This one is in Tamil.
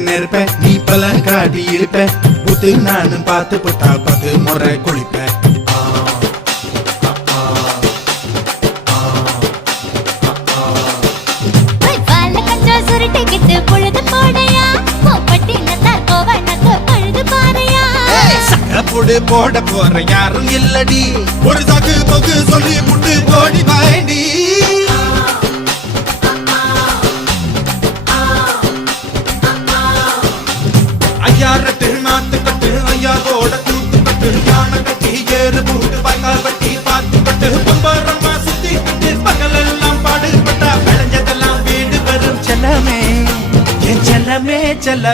நெருப்ப நீ பல காட்டி இருப்ப புத்து நானும் பார்த்து புட்டா 10 முறை குளிப்பேன். போட போற யாரும் இல்லடி ஒரு சாக்கு போக்கு சொல்லி புட்டு போடி பாயண்டி. ஐயாரத்து நாத்து கட்டு ஐயா கோட கூத்து கட்டு யானை கட்டி ஏறு பூட்டு பாய்க்கால் வட்டி பாத்து கட்டு பம்பரமா சுத்தி கட்டு பகலெல்லாம் பாடுபட்டா விளைஞ்சதெல்லாம் வீடு வரும் செல்லமே என் செல்லமே செல்ல